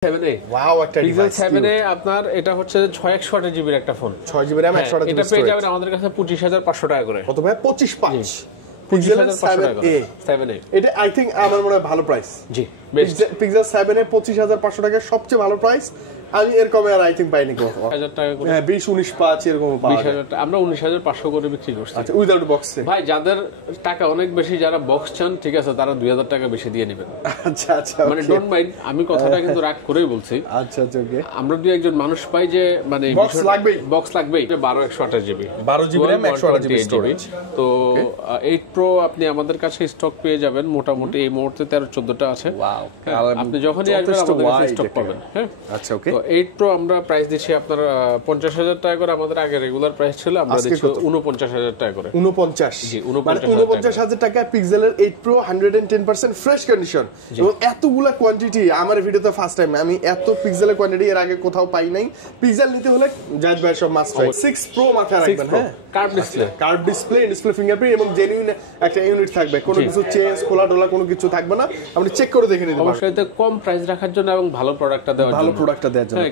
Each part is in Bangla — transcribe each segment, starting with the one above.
7a ওয়াও একটা পিক্সেল ডিভাইস 7a আপনার এটা হচ্ছে 6128 জিবির একটা ফোন 6 জিবি RAM 128 জিবি এটা পেয়ে যাবেন আমাদের কাছে 25500 টাকা করে কত ভাই 25.5 পিক্সেল 7a এটা আই থিং আমার মনে হয় ভালো প্রাইস জি বেস্ট পিক্সেল 7a 25500 টাকা সবচেয়ে ভালো প্রাইস আমি এর কমে আর আই থিং পাইনি কোনো 1000 টাকা করে হ্যাঁ 20 19 5 এরকম পাওয়া যায় 20000 আমরা 19500 করে বিক্রি করছি আচ্ছা উইদাউট বক্সে ভাই যাদের টাকা অনেক বেশি যারা বক্স চান ঠিক আছে তারা 2000 টাকা বেশি দিয়ে নেবেন আচ্ছা আচ্ছা মানে ডোন্ট মাইন্ড আমি কথাটা কিন্তু রাগ করেই বলছি আচ্ছা আচ্ছা ওকে আমরা দুই একজন মানুষ পাই যে মানে বক্স লাগবেই 12128 GB 12 GB RAM 128 GB storage তো 8 Pro আপনি আমাদের কাছে স্টক পেয়ে যাবেন মোটামুটি এই মুহূর্তে 13-14টা আছে ওয়াও আপনি যখনই আসবেন আমাদের কাছে স্টক পাবেন হ্যাঁ আচ্ছা ওকে তো 8 Pro আমরা প্রাইস দিচ্ছি আপনার 50000 টাকা করে আমাদের আগে রেগুলার প্রাইস ছিল আমরা দিচ্ছি 49000 টাকা করে 49 জি মানে 49000 টাকা পিক্সেলের 8 Pro 110% ফ্রেশ কন্ডিশন এবং এতগুলা কোয়ান্টিটি আমার ভিডিওতে ফার্স্ট টাইম আমি এত পিক্সেলের কোয়ান্টিটি এর আগে কোথাও পাই নাই পিক্সেল নিতে হলে জায়েদ ভাই সব মাস্ট ট্রাই 6 Pro মাথায় রাখবেন হ্যাঁ কার্ভ ডিসপ্লে ফিঙ্গারপ্রিন্ট এবং জেনুইন একটা ইউনিট থাকবে কোনো কিছু চেঞ্জ খোলা ডোলা কোনো কিছু থাকবে না আপনি চেক করে দেখে নিতে পারবেন অবশ্যই তো কম প্রাইস রাখার জন্য এবং ভালো প্রোডাক্টটা দেওয়ার জন্য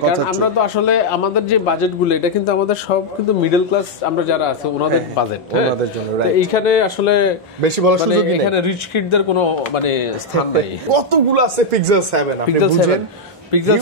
কারণ আমরা তো আসলে আমাদের যে বাজেটগুলো এটা কিন্তু আমাদের সব কিন্তু মিডল ক্লাস আমরা যারা আছে ওনাদের বাজেট ওনাদের জন্য রাইট এইখানে আসলে বেশি বলার সুযোগ নেই এখানে রিচ কিডদের কোনো মানে স্থান নাই কতগুলো আছে পিক্সেল 7 আপনি বুঝেন পিক্সেল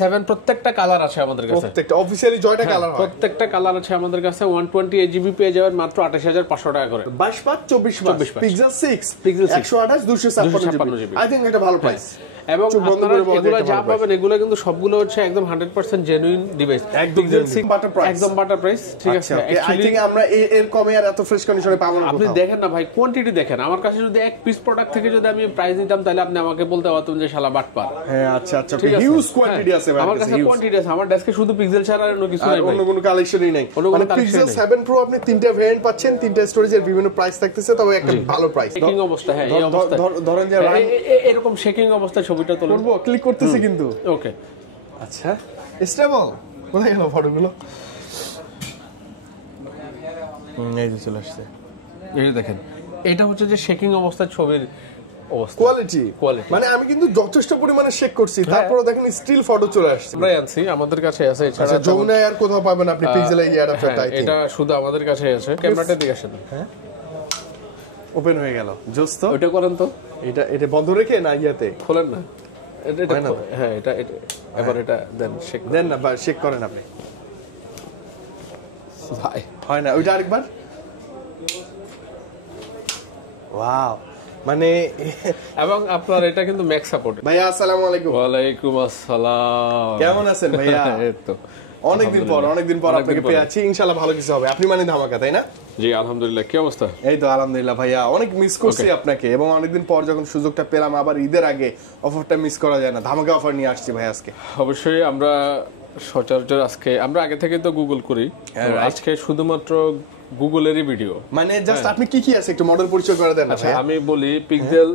7 প্রত্যেকটা কালার আছে আমাদের কাছে প্রত্যেকটা অফিশিয়ালি জয়টা কালার হয় প্রত্যেকটা কালার আছে আমাদের কাছে 128 জিবি পেয়ে যাবেন মাত্র 28500 টাকা করে 22/24 পিক্সেল 6 128 256 জিবি আই থিং এটা ভালো প্রাইস এবং আপনারা এগুলো যা পাবেন এগুলো কিন্তু সবগুলো হচ্ছে একদম 100% জেনুইন ডিভাইস একদম বাটার প্রাইস ঠিক আছে আই থিং আমরা এর কমে আর এত ফ্রেশ কন্ডিশনে পাবো না আপনি দেখেন না ভাই কোয়ান্টিটি দেখেন আমার কাছে যদি এক পিস প্রোডাক্ট থেকে যদি আমি প্রাইস নিতাম তাহলে আপনি আমাকে বলতে পারতেন যে শালা বাটপার হ্যাঁ আচ্ছা আচ্ছা হিউজ কোয়ান্টিটি আছে ভাই আমার কাছে কোয়ান্টিটি আছে আমার ডেস্কে শুধু পিক্সেল ছাড়া আর অন্য কিছু নাই অন্য কোনো কালেকশনই নাই মানে পিক্সেল 7 Pro আপনি তিনটা ভেরিয়েন্ট পাচ্ছেন তিনটা স্টোরেজের বিভিন্ন প্রাইস থাকতেছে তবে একটা ভালো প্রাইস শেকিং অবস্থা হ্যাঁ এই অবস্থা ধরেন যে এরকম শেকিং অবস্থা ছবিটা তুলব ক্লিক করতেছি কিন্তু ওকে আচ্ছা স্টেবল কোথায় গেল ফটোগুলো এই যে চলে আসছে এই দেখেন এটা হচ্ছে যে শেকিং অবস্থার ছবির অবস্থা কোয়ালিটি মানে আমি কিন্তু যথেষ্ট পরিমাণে শেক করছি তারপরে দেখেন স্টিল ফটো চলে আসছে আমরা আনছি আমাদের কাছে আছে এছাড়া যমুনায় আর কোথাও পাবেন আপনি পিক্সেল এই অ্যাডাপ্টারটা এটা শুধু আমাদের কাছে আছে ক্যামেরাটা দিকে আসেন হ্যাঁ ওপেন হয়ে গেল জোস্ত ওটা করেন তো এটা বন্ধ রেখে না ইয়াতে খোলেন না হ্যাঁ এটা এবার এটা দেন না বা শেক করেন আপনি ভাই হয় না ওইটা আরেকবার ওয়াও মানে এবং আপনার এটা কিন্তু ম্যাক্স সাপোর্ট ভাইয়া আসসালামু আলাইকুম ওয়া আলাইকুম আসসালাম কেমন আছেন ভাইয়া এই তো অনেকদিন পর আপনাকে পেয়ে আছি ইনশাআল্লাহ ভালো কিছু হবে আপনি মানে ধামাকা তাই না জি আলহামদুলিল্লাহ কি অবস্থা এই তো আলহামদুলিল্লাহ ভাইয়া অনেক মিস করছি আপনাকে এবং অনেকদিন পর যখন সুযোগটা পেলাম আবার ঈদের আগে অফারটা মিস করা যায় না ধামাকা অফার নিয়ে আসছি ভাই আজকে অবশ্যই আমরা সচরাচর আজকে আমরা আগে থেকে তো গুগল করি আজকে শুধুমাত্র গুগলেরই ভিডিও মানে জাস্ট আপনি কি কি আছে একটু মডেল পরিচয় করে দেন আচ্ছা আমি বলি পিক্সেল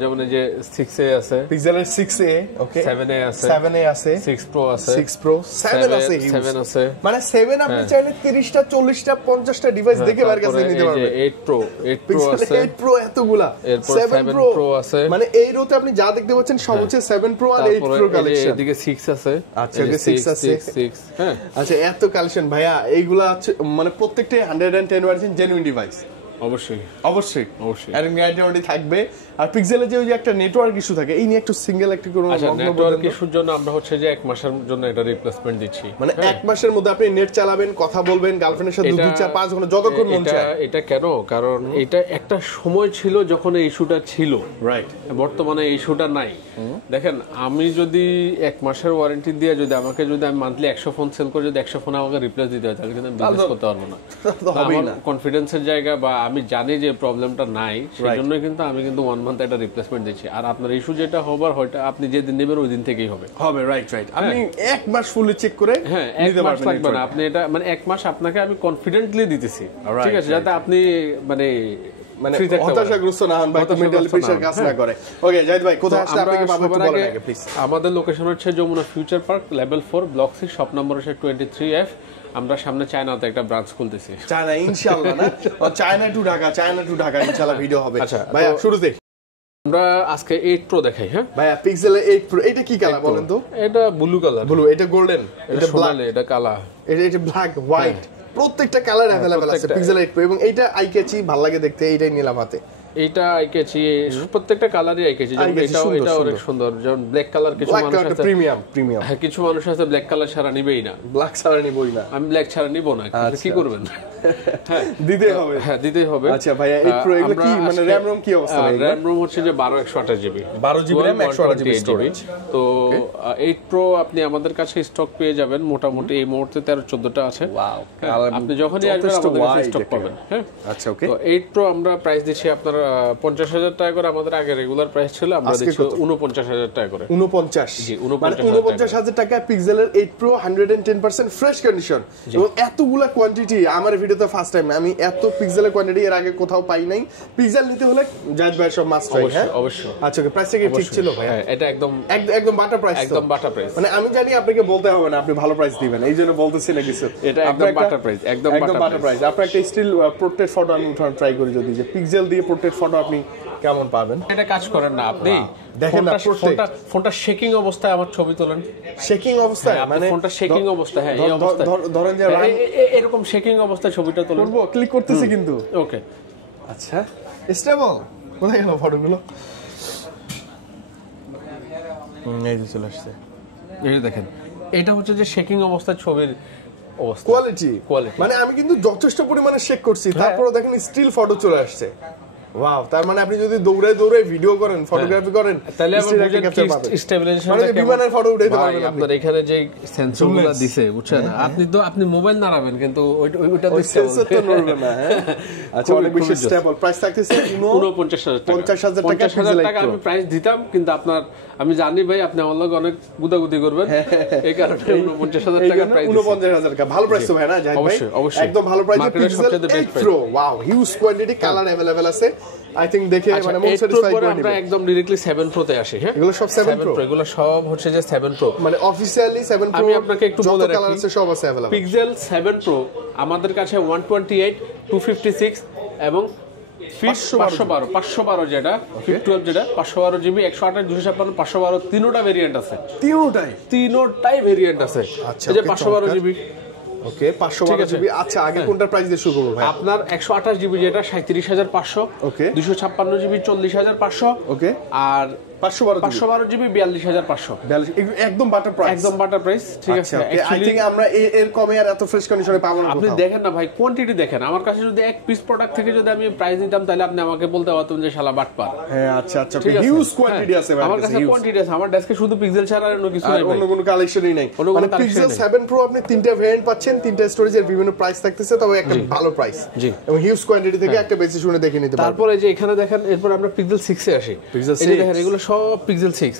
যেমন যে 6a আছে পিক্সেলের 6a ওকে 7a আছে 7a আছে 6 Pro আছে 6 Pro 7 আছে 7 আছে মানে 7 আপনি চাইলে 30টা 40টা 50টা ডিভাইস দেখে বার কাছে নিতে পারবেন 8 Pro আছে 8 Pro এতগুলা 7 Pro আছে মানে এই রোতে আপনি যা দেখতে পাচ্ছেন সব হচ্ছে 7 Pro আর 8 Pro কালেকশন এদিকে 6 আছে আচ্ছা এদিকে 6 আছে 6 হ্যাঁ আচ্ছা এত কালেকশন ভাইয়া এইগুলা মানে প্রত্যেকটাই 110 ওয়াটের জেনুইন ডিভাইস অবশ্যই আর গ্যারান্টি থাকবে আর পিক্সেলের যে ওই যে একটা নেটওয়ার্ক ইস্যু থাকে এই নিয়ে একটু সিঙ্গেল একটু কোনো নেটওয়ার্ক ইস্যুর জন্য আমরা হচ্ছে যে 1 মাসের জন্য এটা রিপ্লেসমেন্ট দিচ্ছি মানে 1 মাসের মধ্যে আপনি নেট চালাবেন কথা বলবেন গার্লফ্রেন্ডের সাথে 2-4-5 ঘন্টা যতক্ষণ মন চায় এটা কেন কারণ এটা একটা সময় ছিল যখন এই ইস্যুটা ছিল রাইট বর্তমানে এই ইস্যুটা নাই দেখেন আমি যদি 1 মাসের ওয়ারেন্টি দিয়ে যদি আমাকে যদি আমি মান্থলি 100 ফোন সেল করে যদি 100 ফোন আমাকে রিপ্লেস দিতে হয় তাহলে কিন্তু আমি বিজনেস করতে পারবো না আমার কনফিডেন্সের জায়গা বা আমি জানি যে প্রবলেমটা নাই সেজন্যই কিন্তু আমি কিন্তু 1 মান্থ একটা রিপ্লেসমেন্ট দিচ্ছি আর আপনার ইস্যু যেটা হবার হয়তো আপনি যেদিন নেবেন ওই দিন থেকেই হবে রাইট আপনি 1 মাস ফুলি চেক করে নিতে পারবেন আপনি এটা মানে 1 মাস আপনাকে আমি কনফিডেন্টলি দিতেছি ঠিক আছে যাতে আপনি মানে হতাশাগ্রস্ত না হন বা মেন্টাল প্রেসার কাজ না করে ওকে জাহিদ ভাই কোথায় আসলে আপনাকে পাবো একটু বলেন আগে প্লিজ আমাদের লোকেশন হচ্ছে Jamuna future park level 4 block 6 shop number হচ্ছে 23F আমরা সামনে চায়নাতে একটা ব্রাঞ্চ খুলতেছি চায়না ইনশাআল্লাহ না চায়না টু ঢাকা ইনশাআল্লাহ ভিডিও হবে ভাইয়া শুরুতে আমরা আজকে 8 প্রো দেখাই। হ্যাঁ ভাইয়া পিক্সেল 8 প্রো এটা কি কালার বলেন তো? এটা ব্লু কালার। ব্লু, এটা গোল্ডেন, এটা ব্ল্যাক, এটা কালা, এটা ব্ল্যাক হোয়াইট, প্রত্যেকটা কালার अवेलेबल আছে পিক্সেল 8 প্রো। এবং এইটা আই ক্যাচি, ভালো লাগে দেখতে, এইটাই নিলাম হাতে। এইটা আই ক্যাচি, প্রত্যেকটা কালারই আই ক্যাচি। যেমন এটা অনেক সুন্দর, যেমন ব্ল্যাক কালার কিছু মানুষ আছে প্রিমিয়াম, হ্যাঁ কিছু মানুষ আছে ব্ল্যাক কালার ছাড়া নিবেই না। ব্ল্যাক ছাড়া নিবই না, আমি ব্ল্যাক ছাড়া নিব না, কি করবেন? হ্যাঁ দিতেই হবে, হ্যাঁ দিতেই হবে। আচ্ছা ভাইয়া 8 প্রো এগুলো কি মানে র‍্যাম রম কি অবস্থা? র‍্যাম রম হচ্ছে যে 12/128 GB, 12 GB RAM 128 GB storage. তো 8 প্রো আপনি আমাদের কাছে স্টক পেয়ে যাবেন মোটামুটি এই মুহূর্তে 13-14টা আছে। ওয়াও, আপনি যখনই আসবেন আমাদের কাছে স্টক পাবেন। হ্যাঁ আচ্ছা ওকে। তো 8 প্রো আমরা প্রাইস দিচ্ছি আপনার 50,000 টাকা করে। আমাদের আগে রেগুলার প্রাইস ছিল, আমরা দিচ্ছি 49,000 টাকা করে। 49 জি, মানে 49,000 টাকা পিক্সেলের 8 প্রো 110% ফ্রেশ কন্ডিশন। এবং এতগুলা কোয়ান্টিটি আমার ভিডিওতে ফার্স্ট টাইম, আমি এত পিক্সেলের কোয়ান্টিটি এর আগে কোথাও পাই নাই। পিক্সেল নিতে হলে জায়েদ ভাই সব মাস্ট ট্রাই। হ্যাঁ অবশ্যই। আচ্ছা ওকে, প্রাইসটা কি ঠিক ছিল ভাই? হ্যাঁ এটা একদম বাটা প্রাইস, একদম বাটা প্রাইস। মানে আমি জানি আপনাকে বলতে হবে না, আপনি ভালো প্রাইস দিবেন, এইজন্য বলতেছি না কিছু। এটা একদম বাটা প্রাইস, একদম বাটা প্রাইস। আপনার একটা স্টিল পোর্ট্রেট ফটো আমি উঠান ট্রাই করি, যদি যে পিক্সেল দিয়ে পোর্ট্রেট ফটো আপনি কেমন পাবেন? এটা কাজ করেন না আপনি, দেখেন না ফোনটা শেকিং অবস্থায় আমার ছবি তোলেন। শেকিং অবস্থায় মানে ফোনটা শেকিং অবস্থায়, হ্যাঁ এই অবস্থায় ধরেন যে এরকম শেকিং অবস্থায় ছবিটা তোলেন। করব, ক্লিক করতেছি কিন্তু। ওকে আচ্ছা স্টেবল, কোথায় গেল ফটোগুলো? এই যে চলে আসছে, এই যে দেখেন, এটা হচ্ছে যে শেকিং অবস্থায় ছবির অবস্থা, কোয়ালিটি। মানে আমি কিন্তু যথেষ্ট পরিমাণে শেক করছি, তারপরে দেখেন স্টিল ফটো চলে আসছে। ওয়াও, তার মানে আপনি যদি দৌড়ায় দৌড়ায় ভিডিও করেন, ফটোগ্রাফি করেন, তাহলে স্টেবিলাইজেশন মানে বিমানের ফটো উঠাইতে পারবেন। আপনার এখানে যে সেন্সরগুলো দিছে বুঝছেন, আপনি মোবাইল নাড়াবেন কিন্তু ওইটা তো সেন্সর তো নড়বে না। আচ্ছা অনেক বেশি স্টেবল। প্রাইস থাকতেছে 49,000 টাকা। 50,000 টাকা আমি প্রাইস দিতাম, কিন্তু আপনার আমি জানি ভাই আপনি আমার লগে অনেক গুদাগুদি করবেন, এই কারণে 49,000 টাকা প্রাইস। 49,000 টাকা ভালো প্রাইস তো ভাই না জাহিদ ভাই? অবশ্যই একদম ভালো price. Pixel 8 pro, wow huge quantity, colour available আছে। আই থিং দেখে মানে মন স্যাটিসফাইড করে আমরা একদম ডাইরেক্টলি 7 প্রোতে আসি। হ্যাঁ এগুলো সব 7 প্রো, এগুলো সব হচ্ছে যে 7 প্রো, মানে অফিশিয়ালি 7 প্রো। আমি আপনাকে একটু বলে রাখি, কালার আছে সব আছে अवेलेबल। পিক্সেল 7 প্রো আমাদের কাছে 128, 256 এবং 512 যেটা 512 যেটা 512 জিবি, 128, 256, 512 তিনটা ভেরিয়েন্ট আছে। তিনটাই ভেরিয়েন্ট আছে। এই যে 512 জিবি, ওকে 512 জিবি। আচ্ছা আগে কোনটা প্রাইস দিয়ে শুরু করব ভাই? আপনার 128 জিবি যেটা 37,500, ওকে 256 জিবি 40,500, ওকে আর 512 জিবি 42,500। একদম বাটার প্রাইস, একদম বাটার প্রাইস। ঠিক আছে, আই থিং আমরা এর কমে আর এত ফ্রেশ কন্ডিশনে পাবো না। আপনি দেখেন না ভাই, কোয়ান্টিটি দেখেন। আমার কাছে যদি এক পিস প্রোডাক্ট থেকে যদি আমি প্রাইস দিতাম, তাহলে আপনি আমাকে বলতে পারতেন যে শালা বাটপার। হ্যাঁ আচ্ছা আচ্ছা, হিউজ কোয়ান্টিটি আছে ভাই, আমার কাছে কোয়ান্টিটি আছে। আমার ডেস্কে শুধু পিক্সেল ছাড়া আর অন্য কিছু নাই ভাই, অন্য কোনো কালেকশনই নাই। মানে পিক্সেল 7 প্রো আপনি তিনটা ভেরিয়েন্ট পাচ্ছেন, তিনটা স্টোরেজের বিভিন্ন প্রাইস থাকতেছে, তবে একটা ভালো প্রাইস এবং হিউজ কোয়ান্টিটি থেকে একটা বেশি শুনে দেখে নিতে পারবেন। তারপরে যে এখানে দেখেন, এরপর আমরা পিক্সেল 6 এ আসি। এই যে দেখেন, এগুলো সব পিক্সেল 6।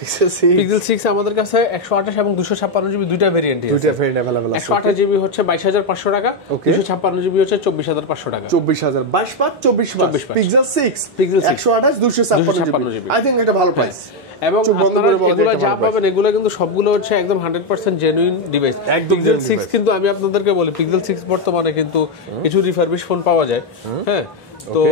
পিক্সেল 6 আমাদের কাছে 128 এবং 256 জিবি দুইটা ভেরিয়েন্ট আছে। দুইটা ভেরিয়েন্ট अवेलेबल আছে। 128 জিবি হচ্ছে 22,500 টাকা, 256 জিবি হচ্ছে 24,500 টাকা। 24,000 22 পিক্সেল 6 128 256 জিবি। আই থিং এটা ভালো প্রাইস। এবং আপনারা এগুলো যা পাবেন, এগুলো কিন্তু সবগুলো হচ্ছে একদম 100% জেনুইন ডিভাইস। পিক্সেল 6 কিন্তু আমি আপনাদেরকে বলি, পিক্সেল 6 বর্তমানে কিন্তু কিছু রিফারবিশ ফোন পাওয়া যায়। হ্যাঁ, তো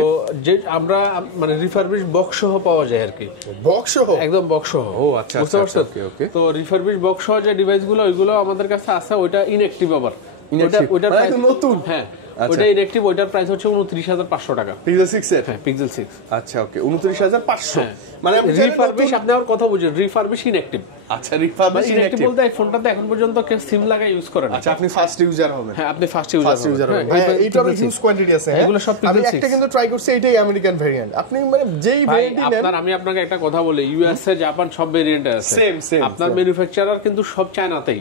যে আমরা মানে রিফারবিশ বক্স সহ পাওয়া যায় আর কি। বক্স সহ, একদম বক্স সহ। ও আচ্ছা, বুঝতে পারছেন? ওকে। তো রিফারবিশ বক্স সহ যে ডিভাইসগুলো, ওইগুলো আমাদের কাছে আছে। ওইটা ইনঅ্যাকটিভ, আবার ওইটা প্রাইস নতুন। হ্যাঁ ওইটা ইনঅ্যাকটিভ, ওইটার প্রাইস হচ্ছে 29,500 টাকা। পিক্সেল 6 এর? হ্যাঁ পিক্সেল 6। আচ্ছা ওকে, 29,500। মানে রিফারবিশ, আপনি আর কথা বুঝেন, রিফারবিশ ইনঅ্যাকটিভ। আচ্ছা রিফারবিশ ইনঅ্যাকটিভ বলতে এই ফোনটাতে এখন পর্যন্ত কেউ সিম লাগাই ইউজ করে না। আচ্ছা আপনি ফার্স্ট ইউজার হবেন। হ্যাঁ আপনি ফার্স্ট ইউজার হবেন। ভাই এইটার হিউজ কোয়ান্টিটি আছে। এগুলো সব পিক্সেল 6। আমি একটা কিন্তু ট্রাই করছি, এটাই আমেরিকান ভেরিয়েন্ট। আপনি মানে যেই ভেরিয়েন্টই নেন, আমি আপনাকে একটা কথা বলি, ইউএসএ, জাপান সব ভেরিয়েন্ট আছে। সেম আপনার ম্যানুফ্যাকচারার কিন্তু সব চায়নাতেই।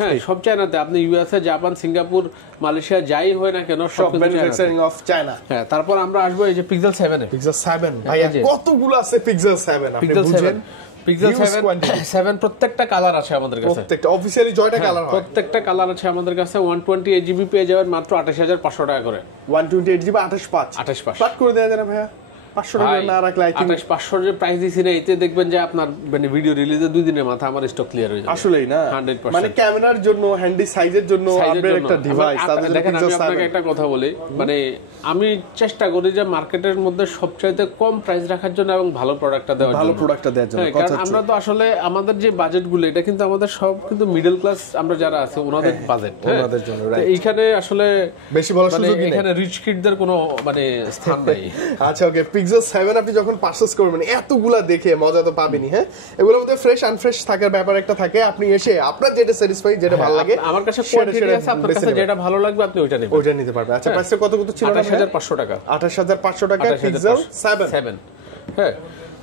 হ্যাঁ সব চায়নাতে। আপনি ইউএসএ, জাপান, সিঙ্গাপুর, মালয়েশিয়া যাই হয় না কেন, সব ম্যানুফ্যাকচারিং অফ চায়না। হ্যাঁ তারপর আমরা আসবো এই যে পিক্সেল 7 এ। পিক্সেল 7 ভাই কতগুলো আছে পিক্সেল 7, আপনি বুঝেন? পিক্সেল 7 প্রত্যেকটা কালার আছে আমাদের কাছে। প্রত্যেকটা অফিশিয়ালি জয়টা কালার হয়। প্রত্যেকটা কালার আছে আমাদের কাছে। 128 জিবি পেয়ে যাবেন মাত্র 28,500 টাকা করে। 128 জিবি 28.5 28.5 পাট করে দেয়া যায় না ভাইয়া? 500 টাকা না রাখলে আই থিংক 500 যে প্রাইস দিছি না, এতে দেখবেন যে আপনার মানে ভিডিও রিলিজের 2 দিনের মাথা আমার স্টক ক্লিয়ার হয়ে যাবে। আসলেই না 100%। মানে ক্যামেরার জন্য, হ্যান্ডি সাইজের জন্য আপডেট একটা ডিভাইস। দেখেন আমি আপনাকে একটা কথা বলি, মানে আমি চেষ্টা করি যে মার্কেটের মধ্যে সবচাইতে কম প্রাইস রাখার জন্য এবং ভালো প্রোডাক্টটা দেওয়ার জন্য। ভালো প্রোডাক্টটা দেওয়ার জন্য। কারণ আমরা তো আসলে আমাদের যে বাজেটগুলো, এটা কিন্তু আমাদের সব কিন্তু মিডল ক্লাস আমরা যারা আছে ওনাদের বাজেট, ওনাদের জন্য। এইখানে আসলে বেশি বড় সুযোগ নেই, এখানে রিচ কিডদের কোনো মানে স্থান নাই। আচ্ছা ওকে, পিক্সেল 7 আপনি যখন পারচেজ করবেন এতগুলা দেখে মজা তো পাবেনই। হ্যাঁ, এগুলোর মধ্যে ফ্রেশ আনফ্রেশ থাকার ব্যাপার একটা থাকে। আপনি এসে আপনার যেটা স্যাটিসফাই, যেটা ভালো লাগে, আমার কাছে কোয়ান্টিটি আছে, আপনার কাছে যেটা ভালো লাগবে আপনি ওইটা নেবেন, ওইটা নিতে পারবেন। আচ্ছা প্রাইসটা কত ছিল? 28500 টাকা। 28500 টাকা পিক্সেল 7। হ্যাঁ,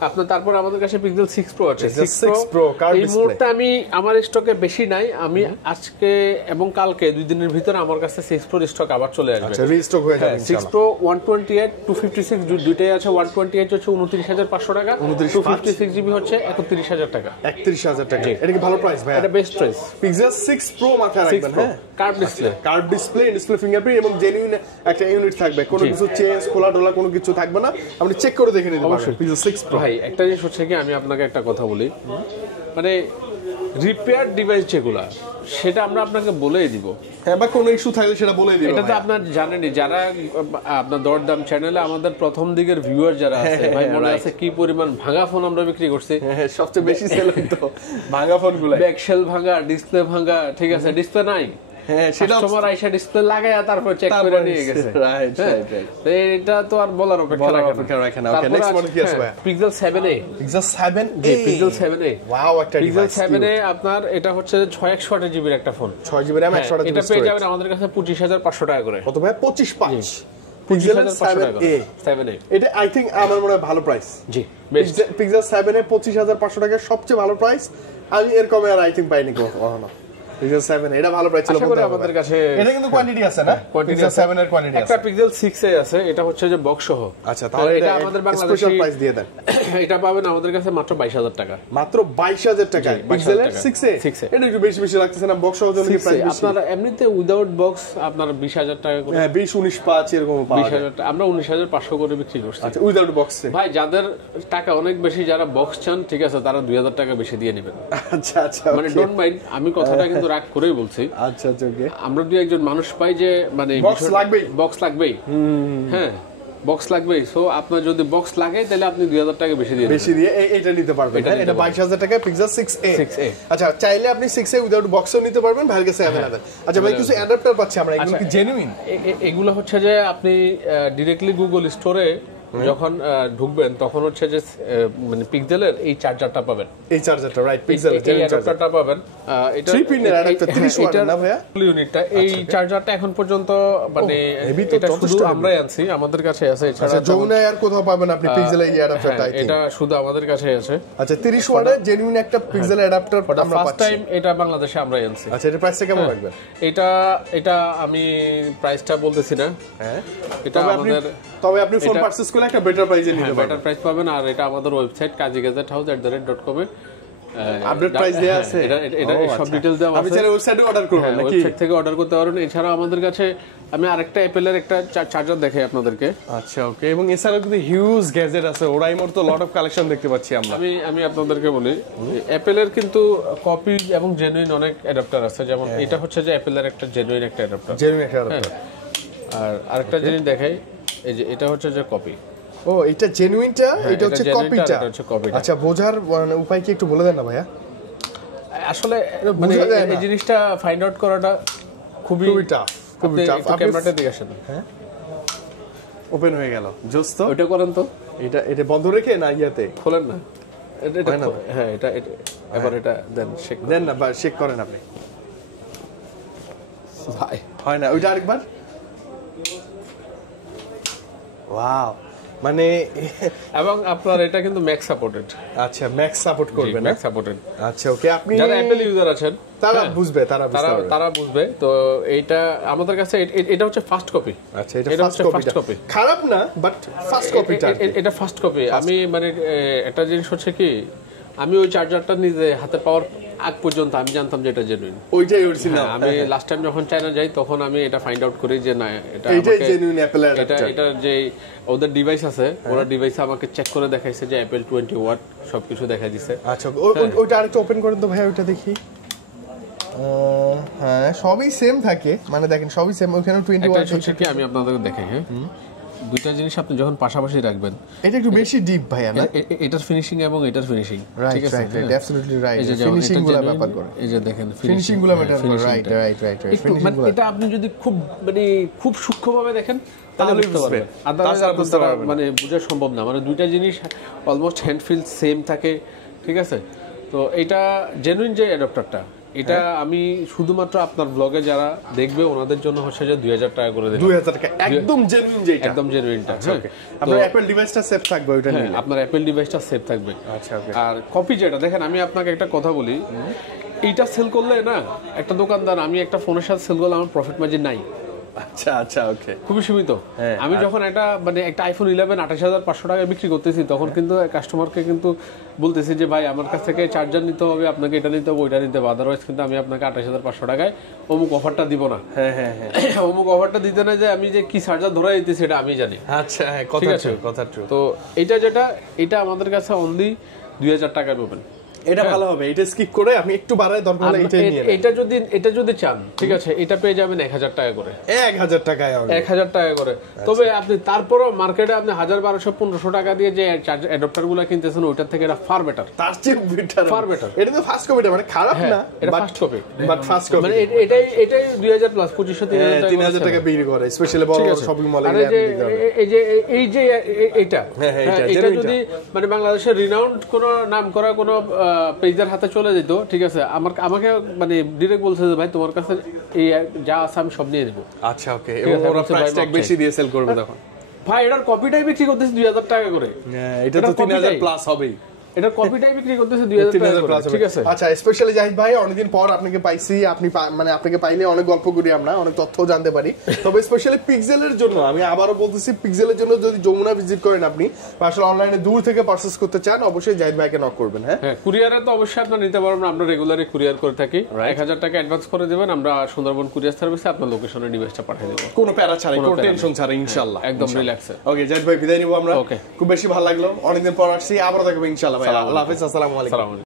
আপনার তারপর আমাদের কাছে পিক্সেল 6 প্রো আছে। 6 প্রো কার্ভ এই মুহূর্তে আমি আমার স্টকে বেশি নাই, আমি আজকে এবং কালকে 2 দিনের ভিতরে আমার কাছে 6 প্রো স্টক আবার চলে আসবে। আচ্ছা, রিস্টক হয়ে যাবে ইনশাআল্লাহ। 6 প্রো 128 256 দুইটাই আছে। 128 হচ্ছে 29500 টাকা, 256 জিবি হচ্ছে 31000 টাকা। 31000 টাকা, এটা কি ভালো প্রাইস ভাই? এটা বেস্ট প্রাইস। পিক্সেল 6 প্রো মাথায় রাখবেন। হ্যাঁ, curve display, curve display, display fingerprint এবং জেনুইন একটা ইউনিট থাকবে, কোনো কিছু চেঞ্জ খোলা ডোলা কোনো কিছু থাকবে না, আপনি চেক করে দেখে নিতে পারবেন। পিক্সেল 6 প্রো ভাই একটা জিনিস হচ্ছে কি, আমি আপনাকে একটা কথা বলি, মানে রিপেয়ার ডিভাইস যেগুলা সেটা আমরা আপনাকে বলেই দিব। হ্যাঁ, বা কোনো ইস্যু থাকলে সেটা বলেই দিব। এটা তো আপনার জানেনই, যারা আপনার দরদাম চ্যানেলে আমাদের প্রথম দিকের ভিউয়ার যারা আছে, ভাই মনে আছে কি পরিমাণ ভাঙা ফোন আমরা বিক্রি করছি। হ্যাঁ, সবচেয়ে বেশি সেল হতো ভাঙা ফোনগুলো, ব্যাকশেল ভাঙা, ডিসপ্লে ভাঙা, ঠিক আছে, ডিসপ্লে নাই। হ্যাঁ, সেটা কাস্টমার আইসা ডিসপ্লে লাগায়া তারপর চেক করে নিয়ে গেছে। Right right right. এটা তো আর বলার অপেক্ষা রাখে না। ওকে, নেক্সট মডেল কি আছে ভাই? Pixel 7a। Pixel 7a, pixel 7a, wow একটা পিক্সেল ডিভাইস। 7a আপনার এটা হচ্ছে 6128 জিবির একটা ফোন, 6 জিবি RAM 128 এটা পেয়ে যাবেন আমাদের কাছে 25500 টাকা করে। কত ভাই? 25.5। 25500 টাকা করে 7a। এটা আই থিংক আমার মনে হয় ভালো প্রাইস। জি, বেস্ট। পিক্সেল 7a 25500 টাকা সবচেয়ে ভালো প্রাইস। আমি এর কমে আর আই থিংক পাইনি কখনো। পিক্সেল 7 এটা ভালো প্রাইস ছিল আমাদের কাছে। এটা কিন্তু কোয়ান্টিটি আছে না? পিক্সেল 7 এর কোয়ান্টিটি আছে। একটা পিক্সেল 6a আছে, এটা হচ্ছে যে বক্স সহ। আচ্ছা, তাহলে এটা আমাদের বাংলাদেশী স্পেশাল প্রাইস দিয়ে দেন। এটা পাবেন আমাদের কাছে মাত্র 22000 টাকা। মাত্র 22000 টাকা পিক্সেল 6a। এটা একটু বেশি বেশি লাগতেছে না? বক্স সহ জন্য কি প্রাইস বেশি? আপনারা এমনিতে উইদাউট বক্স আপনার 20000 টাকা করে। হ্যাঁ, 20 19 5 এরকম পাওয়া যায়। 20000 আমরা 19500 করে বিক্রি করছি। আচ্ছা, উইদাউট বক্সে। ভাই যাদের টাকা অনেক বেশি, যারা বক্স চান, ঠিক আছে, তারা 2000 টাকা বেশি দিয়ে নেবেন। আচ্ছা আচ্ছা, মানে ডোন্ট মাইন্ড, আমি কথাটা কিন্তু রাগ করেই বলছি। আচ্ছা আচ্ছা, ওকে। আমরা দুই একজন মানুষ পাই যে মানে বক্স লাগবেই, বক্স লাগবেই। হ্যাঁ, বক্স লাগবেই। সো আপনার যদি বক্স লাগে তাহলে আপনি 2000 টাকা বেশি দিয়ে এটা নিতে পারবেন। এটা 22000 টাকা পিক্সেল 6a। আচ্ছা, চাইলে আপনি 6a উইদাউট বক্সও নিতে পারবেন, ভাইয়ের কাছে अवेलेबल। আচ্ছা ভাই, কিছু অ্যাডাপ্টার পাচ্ছি আমরা, এগুলো কি জেনুইন? এগুলো হচ্ছে যে আপনি ডাইরেক্টলি গুগল স্টোরে যখন ঢুকবেন তখন হচ্ছে যে মানে পিক্সেলের এই চার্জারটা পাবেন, এই চার্জারটা, রাইট, পিক্সেলের এই অ্যাডাপ্টারটা পাবেন। এটা 3 পিনের অ্যাডাপ্টার 30 ওয়াটের না ভাইয়া? ফুল ইউনিটটা। এই চার্জারটা এখন পর্যন্ত মানে এটা শুধু আমরাই আনছি, আমাদের কাছে আছে। এছাড়া যমুনায় আর কোথাও পাবেন আপনি পিক্সেলের এই অ্যাডাপ্টারটা? এটা শুধু আমাদের কাছে আছে। আচ্ছা, 30 ওয়াটের জেনুইন একটা পিক্সেল অ্যাডাপ্টার আমরা ফার্স্ট টাইম এটা বাংলাদেশে আমরাই আনছি। আচ্ছা, এর প্রাইসটা কেমন লাগবে? এটা আমি প্রাইসটা বলতেছি না। হ্যাঁ, এটা আমাদের, তবে আপনি ফোন পারচেজ করলে একটা বেটার প্রাইসে নিতে পারবেন, বেটার প্রাইস পাবেন। আর এটা আমাদের ওয়েবসাইট kazigazethouse@.com এ আপডেট প্রাইস দেয়া আছে। এটা সব ডিটেইলস দেওয়া আছে। আপনি চাইলে ওয়েবসাইটে অর্ডার করবেন নাকি? ওয়েবসাইট থেকে অর্ডার করতে পারেন। এছাড়া আমাদের কাছে আমি আরেকটা অ্যাপেলের একটা চার্জার দেখাই আপনাদেরকে। আচ্ছা, ওকে। এবং এছাড়াও কিন্তু হিউজ গ্যাজেট আছে, ওরাইমোর তো লট অফ কালেকশন দেখতে পাচ্ছি আমরা। আমি আপনাদেরকে বলি, অ্যাপেলের কিন্তু কপি এবং জেনুইন অনেক অ্যাডাপ্টার আছে। যেমন এটা হচ্ছে যে অ্যাপেলের একটা জেনুইন একটা অ্যাডাপ্টার। আর আরেকটা জিনিস দেখাই, এই যে এটা হচ্ছে যে কপি। ও, এটা জেনুইনটা, এটা হচ্ছে কপিটা। আচ্ছা, বোঝার মানে উপায় কি একটু বলে দেন না ভাইয়া? আসলে মানে এই জিনিসটা ফাইন্ড আউট করাটা খুবই টাফ। ক্যামেরাটা দিকে আসেন। হ্যাঁ, ওপেন হয়ে গেল। জোস্ত, ওটা করেন তো। এটা বন্ধ রেখে না ইয়াতে খোলেন না। হ্যাঁ, এটা এবার এটা দেন না, বা চেক করেন আপনি। ভাই হয় না, ওইটা আরেকবার। ওয়াও, মানে এবং আপনার এটা কিন্তু ম্যাক সাপোর্টেড। আচ্ছা, ম্যাক সাপোর্ট করবে না? Mac supported. আচ্ছা, ওকে। আপনি যারা অ্যাপল ইউজার আছেন তারা বুঝবে, তারা বুঝবে। তো এইটা আমাদের কাছে এটা হচ্ছে ফার্স্ট কপি। আচ্ছা, এটা ফার্স্ট কপি, খারাপ না, বাট ফার্স্ট কপিটা, এটা ফার্স্ট কপি। আমি মানে একটা জিনিস হচ্ছে কি, আমি ওই চার্জারটা নিজে হাতে পাওয়ার আগ পর্যন্ত আমি জানতাম যে এটা জেনুইন। ওইটাই অরিজিনাল। আমি লাস্ট টাইম যখন চায়না যাই তখন আমি এটা ফাইন্ড আউট করি যে না এটা এইটাই জেনুইন অ্যাপেল এটা অ্যাডাপ্টার। এটা যে ওদের ডিভাইস আছে ওরা ডিভাইসে আমাকে চেক করে দেখাইছে যে অ্যাপেল 20 ওয়াট সবকিছু দেখা দিছে। আচ্ছা ওইটা আরেকটু ওপেন করেন তো ভাই, ওইটা দেখি। হ্যাঁ সবই সেম থাকে, মানে দেখেন সবই সেম। ওখানে 20 ওয়াট হচ্ছে কি আমি আপনাদের দেখাই। হ্যাঁ, দুইটা জিনিস আপনি যখন পাশাপাশি রাখবেন, এটা একটু বেশি ডিপ ভাই। না এটার ফিনিশিং এবং এটার ফিনিশিং ঠিক আছে, ডেফিনেটলি রাইট। ফিনিশিং গুলো ব্যাপার করে, এই যে দেখেন ফিনিশিং গুলো ম্যাটার করে। Right right right right. Finishing গুলো এটা আপনি যদি খুব মানে খুব সূক্ষ্মভাবে দেখেন তাহলে বুঝতে পারবেন, আদারওয়াইজ মানে বোঝা সম্ভব না। মানে দুইটা জিনিস অলমোস্ট হ্যান্ড ফিল সেম থাকে, ঠিক আছে। তো এটা জেনুইন যে অ্যাডাপ্টারটা, এটা আমি শুধুমাত্র আপনার ব্লগে যারা দেখবে ওনাদের জন্য হচ্ছে যে 2000 টাকা করে দেব। 2000 টাকা একদম জেনুইন যেটা, একদম জেনুইনটা। আপনার অ্যাপল ডিভাইসটা সেফ থাকবে ওইটা নিয়ে। আপনার অ্যাপল ডিভাইসটা সেফ থাকবে। আচ্ছা ওকে। আর কপি যেটা দেখেন, আমি আপনাকে একটা কথা বলি, এইটা সেল করলে না একটা দোকানদার, আমি একটা ফোনের সাথে সেল করলে আমার প্রফিট মার্জিন নাই। আচ্ছা আচ্ছা ওকে, খুবই সীমিত। আমি যখন একটা মানে একটা আইফোন 11 28,500 টাকায় বিক্রি করতেছি, তখন কিন্তু কাস্টমারকে কিন্তু বলতেছি যে ভাই আমার কাছ থেকে চার্জার নিতে হবে, আপনাকে এটা নিতে হবে, ওইটা নিতে হবে, আদারওয়াইজ কিন্তু আমি আপনাকে 28,500 টাকায় অমুক অফারটা দিব না। হ্যাঁ হ্যাঁ হ্যাঁ, অমুক অফারটা দিতে না যে আমি যে কি চার্জার ধরে দিতেছি সেটা আমি জানি। আচ্ছা হ্যাঁ, কথা আছে কথা ট্রু। তো এটা যেটা, এটা আমাদের কাছে অনলি 2000 টাকায় পাবেন। এটা ভালো হবে, এটা স্কিপ করে আমি একটু বাড়াই দরকার হলে এটাই নিয়ে নেব। এটা যদি চান, ঠিক আছে, এটা পেয়ে যাবেন 1000 টাকা করে। 1000 টাকায় হবে, 1000 টাকা করে। তবে আপনি তারপরও মার্কেটে আপনি 1200-1500 টাকা দিয়ে যে চার্জার অ্যাডাপ্টার গুলো কিনতেছেন ওইটার থেকে এটা ফার বেটার, তার চেয়ে বেটার, ফার বেটার। এটা তো ফার্স্ট কপিটা, মানে খারাপ না, এটা first copy, but first copy. মানে এটাই 2000 প্লাস 2500-3000 টাকা বিক্রি করে, স্পেশালি বড় শপিং মলে গেলে। এই যে এটা যদি মানে বাংলাদেশের রিনাউন্ড কোন নামকরা কোন পেজের হাতে চলে যেত, ঠিক আছে, আমাকে মানে ডিরেক্ট বলছে যে ভাই তোমার কাছে এই যা আছে আমি সব নিয়ে নেব। আচ্ছা ওকে, এবং ওরা প্রাইস ট্যাগ বেশি দিয়ে সেল করবে তখন। ভাই এটার কপিটাই বিক্রি করতেছে 2000 টাকা করে। এটা তো 3000 প্লাস হবেই। এটা কপিটাই বিক্রি করতেছে 2000 টাকা করে, ঠিক আছে। আচ্ছা স্পেশালি জাহিদ ভাই, অনেকদিন পর আপনাকে পাইছি, আপনি মানে আপনাকে পাইলে অনেক গল্প করি আমরা, অনেক তথ্য জানতে পারি। তবে স্পেশালি পিক্সেলের জন্য আমি আবারও বলতেছি, পিক্সেলের জন্য যদি যমুনা ভিজিট করেন আপনি, আসলে অনলাইনে দূর থেকে পারচেজ করতে চান, অবশ্যই জাহিদ ভাইকে নক করবেন। হ্যাঁ কুরিয়ারে তো অবশ্যই আপনারা নিতে পারবেন, আমরা রেগুলারই কুরিয়ার করে থাকি। 1000 টাকা অ্যাডভান্স করে দিবেন, আমরা সুন্দরবন কুরিয়ার সার্ভিসে আপনার লোকেশনে ডিভাইসটা পাঠিয়ে দেব, কোনো প্যারা ছাড়াই, কোনো টেনশন ছাড়াই, ইনশাআল্লাহ একদম রিল্যাক্সে। ওকে জাহিদ ভাই, বিদায় নিব আমরা। খুব বেশি ভালো লাগলো, অনেকদিন পর আসছি, আবারও দেখবো ইনশাআল্লাহ ভাই। আল্লাহ হাফেজ, আসসালামু আলাইকুম।